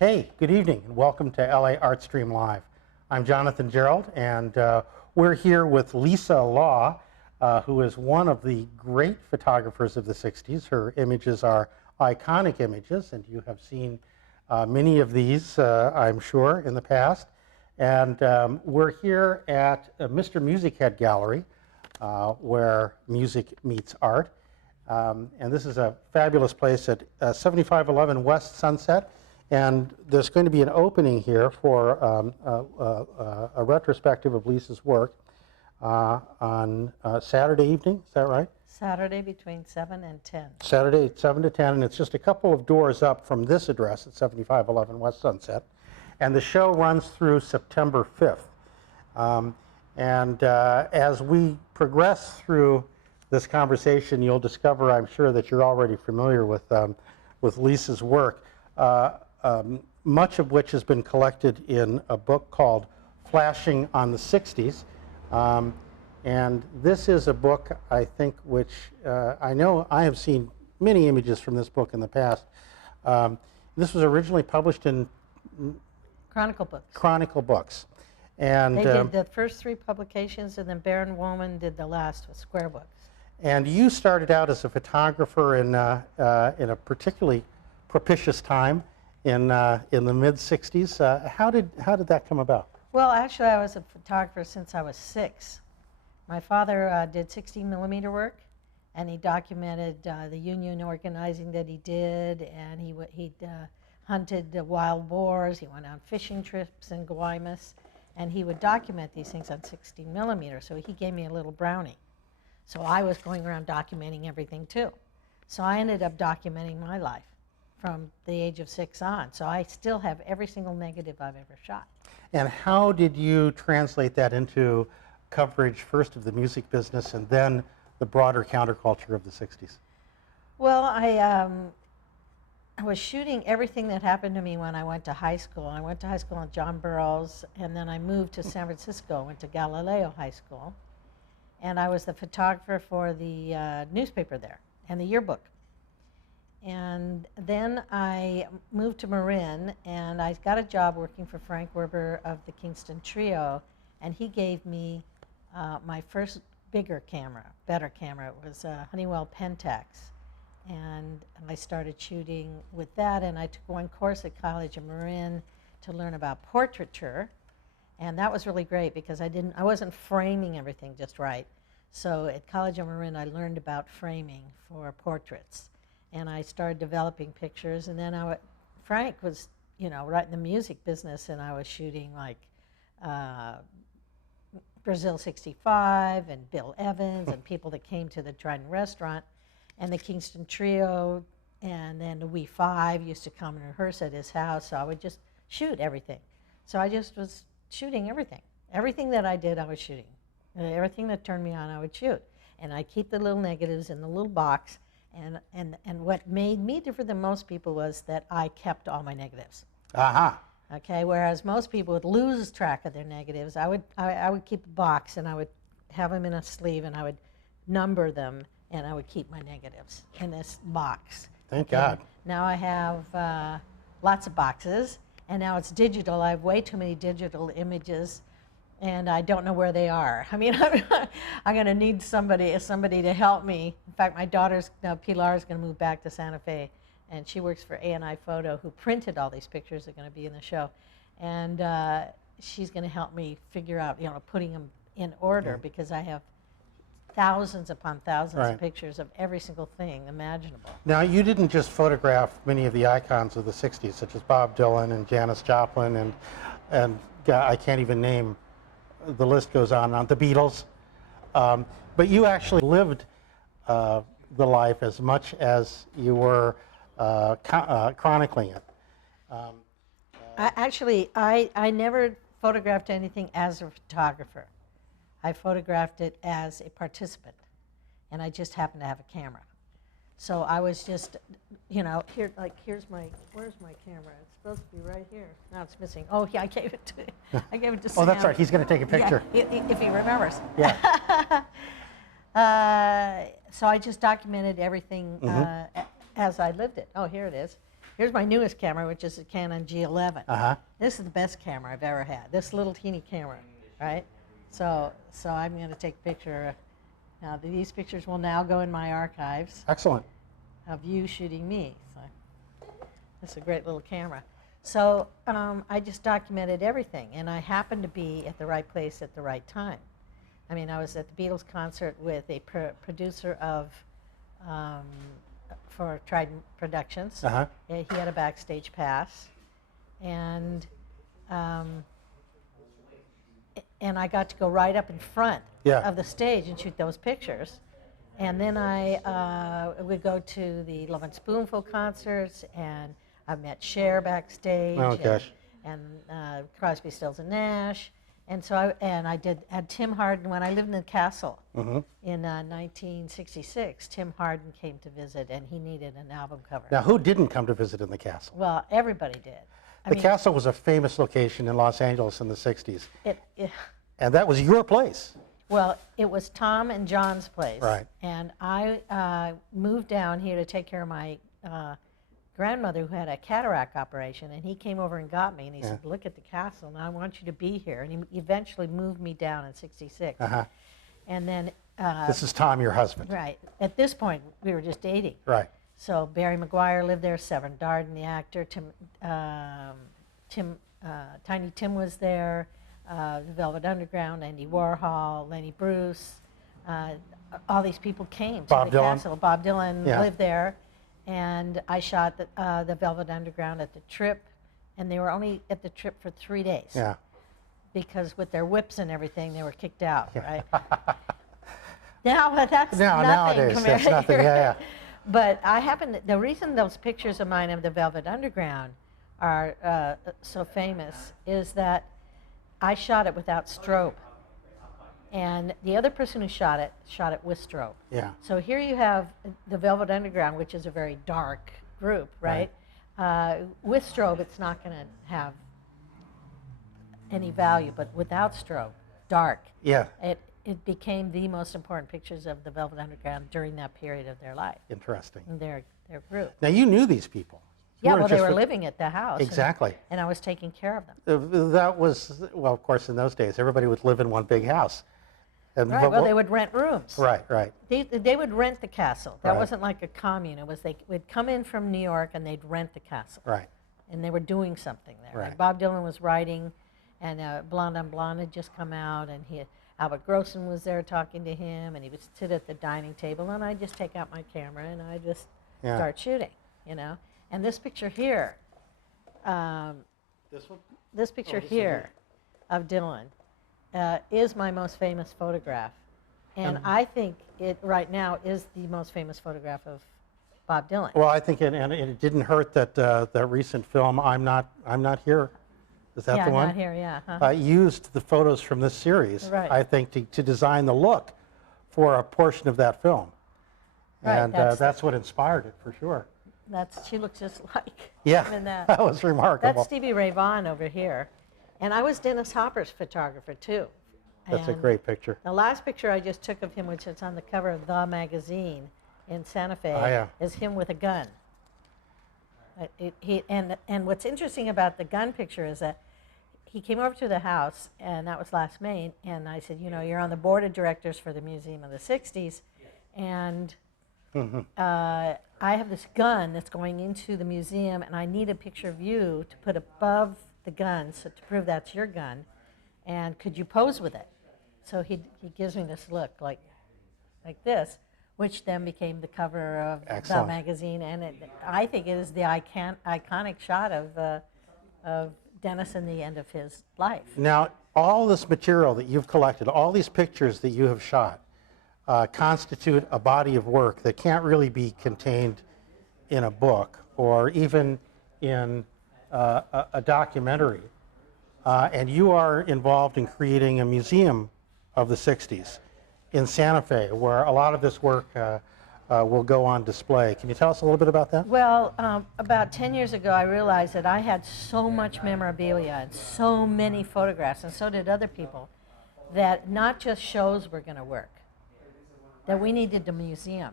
Hey, good evening, and welcome to laARTstream Live. I'm Jonathan Gerald, and we're here with Lisa Law, who is one of the great photographers of the 60s. Her images are iconic images, and you have seen many of these, I'm sure, in the past. And we're here at Mr. Musichead Gallery, where music meets art. And this is a fabulous place at 7511 West Sunset. And there's going to be an opening here for a retrospective of Lisa's work on Saturday evening. Is that right? Saturday between 7 and 10. Saturday at 7 to 10, and it's just a couple of doors up from this address at 7511 West Sunset. And the show runs through September 5th. As we progress through this conversation, you'll discover, I'm sure, that you're already familiar with Lisa's work. Much of which has been collected in a book called Flashing on the 60s. And this is a book, I think, which I know I have seen many images from this book in the past. This was originally published in Chronicle books. Chronicle books. And they did the first 3 publications, and then Baron Woolman did the last with Square Books. And you started out as a photographer in a particularly propitious time in the mid-60s. How did that come about? Well, actually, I was a photographer since I was 6. My father did 16mm work, and he documented the union organizing that he did, and he hunted wild boars. He went on fishing trips in Guaymas, and he would document these things on 16mm. So he gave me a little brownie. So I was going around documenting everything too. So I ended up documenting my life from the age of 6 on. So I still have every single negative I've ever shot. And how did you translate that into coverage, first of the music business and then the broader counterculture of the 60s? Well, I was shooting everything that happened to me when I went to high school. I went to high school in John Burroughs, and then I moved to San Francisco, went to Galileo High School. And I was the photographer for the newspaper there and the yearbook. And then I moved to Marin, and I got a job working for Frank Werber of the Kingston Trio, and he gave me my first bigger camera, better camera. It was a Honeywell Pentax, and I started shooting with that, and I took one course at college in Marin to learn about portraiture, and that was really great because I wasn't framing everything just right. So at College of Marin, I learned about framing for portraits. And I started developing pictures, and then Frank was, right in the music business, and I was shooting like Brazil 65 and Bill Evans and people that came to the Trident restaurant, and the Kingston Trio, and then the We Five used to come and rehearse at his house, so I would just shoot everything. So I just was shooting everything. Everything that I did, I was shooting. Everything that turned me on, I would shoot. And I'd keep the little negatives in the little box. And what made me different than most people was that I kept all my negatives. Aha. Okay, whereas most people would lose track of their negatives. I would keep a box, and I would have them in a sleeve, and I would number them, and I would keep my negatives in this box. Thank God. Now I have lots of boxes, and now it's digital. I have way too many digital images, and I don't know where they are. I mean, I'm going to need somebody to help me. In fact, my daughter's, Pilar, is going to move back to Santa Fe, and she works for A&I Photo, who printed all these pictures that are going to be in the show. And she's going to help me figure out, putting them in order, because I have thousands upon thousands of pictures of every single thing imaginable. Now, you didn't just photograph many of the icons of the 60s, such as Bob Dylan and Janis Joplin, and I can't even name, the list goes on, the Beatles. But you actually lived the life as much as you were chronicling it. I never photographed anything as a photographer. I photographed it as a participant, and I just happened to have a camera. So I was just, where's my camera? It's supposed to be right here. Now it's missing. Oh, yeah, I gave it to Sam. Oh, that's right. He's going to take a picture. Yeah, if he remembers. Yeah. So I just documented everything as I lived it. Oh, here it is. Here's my newest camera, which is a Canon G11. Uh-huh. This is the best camera I've ever had. This little teeny camera, right? So I'm going to take a picture. Now these pictures will now go in my archives Excellent. of you shooting me. So this is a great little camera. So I just documented everything, and I happened to be at the right place at the right time. I mean, I was at the Beatles concert with a producer of for Trident Productions. Uh-huh. He had a backstage pass, and I got to go right up in front of the stage and shoot those pictures. And then I would go to the Love and Spoonful concerts, and I met Cher backstage, Oh, gosh. and Crosby, Stills and Nash, and so I had Tim Hardin when I lived in the Castle in 1966. Tim Hardin came to visit, and he needed an album cover. Now, who didn't come to visit in the Castle? Well, everybody did. The Castle was a famous location in Los Angeles in the 60s. And that was your place. Well, it was Tom and John's place. Right. And I moved down here to take care of my grandmother who had a cataract operation, and he came over and got me, and he said, look at the castle, and I want you to be here. And he eventually moved me down in '66. Uh-huh. And then... this is Tom, your husband. Right. At this point, we were just dating. Right. So Barry McGuire lived there, Severn Darden, the actor, Tiny Tim was there, the Velvet Underground, Andy Warhol, Lenny Bruce, all these people came to the castle. Bob Dylan lived there, and I shot the Velvet Underground at the Trip, and they were only at the Trip for 3 days. Yeah. Because with their whips and everything, they were kicked out, right? Now, that's nothing. Nowadays, that's nothing, yeah. But the reason those pictures of mine of the Velvet Underground are so famous is that I shot it without strobe. And the other person who shot it with strobe. Yeah. So here you have the Velvet Underground, which is a very dark group, right? With strobe, it's not going to have any value, but without strobe, dark. Yeah. It became the most important pictures of the Velvet Underground during that period of their life. Interesting. And their group. Now, you knew these people. Yeah, well, they were living at the house. Exactly. And I was taking care of them. That was, well, of course, in those days, everybody would live in one big house. And right, well, they would rent rooms. Right, right. They would rent the castle. That wasn't like a commune. It was they would come in from New York and they'd rent the castle. Right. And they were doing something there. Right. Like Bob Dylan was writing, and Blonde on Blonde had just come out, and Albert Grossen was there talking to him, and he would sit at the dining table, and I'd just take out my camera and I'd just start shooting, you know. And this picture here, This one? this picture here of Dylan is my most famous photograph. And I think it right now is the most famous photograph of Bob Dylan. Well, I think it didn't hurt that that recent film, I'm Not Here. Is that the one? Yeah, Not Here, yeah. Used the photos from this series, I think, to design the look for a portion of that film. Right, And that's what inspired it, for sure. She looks just like Yeah, in that. that was remarkable. That's Stevie Ray Vaughan over here. And I was Dennis Hopper's photographer, too. That's a great picture. The last picture I just took of him, which is on the cover of The Magazine in Santa Fe, is him with a gun. And what's interesting about the gun picture is that he came over to the house, and that was last May, and I said, you know, you're on the board of directors for the Museum of the 60s, and I have this gun that's going into the museum, and I need a picture of you to put above the gun so to prove that's your gun, and could you pose with it? So he gives me this look like this, which then became the cover of The Magazine, and I think it is the iconic shot of Dennis in the end of his life. Now, all this material that you've collected, all these pictures that you have shot, constitute a body of work that can't really be contained in a book or even in a documentary. And you are involved in creating a museum of the 60s in Santa Fe, where a lot of this work will go on display. Can you tell us a little bit about that? Well, about 10 years ago, I realized that I had so much memorabilia and so many photographs, and so did other people, that not just shows were going to work, that we needed a museum.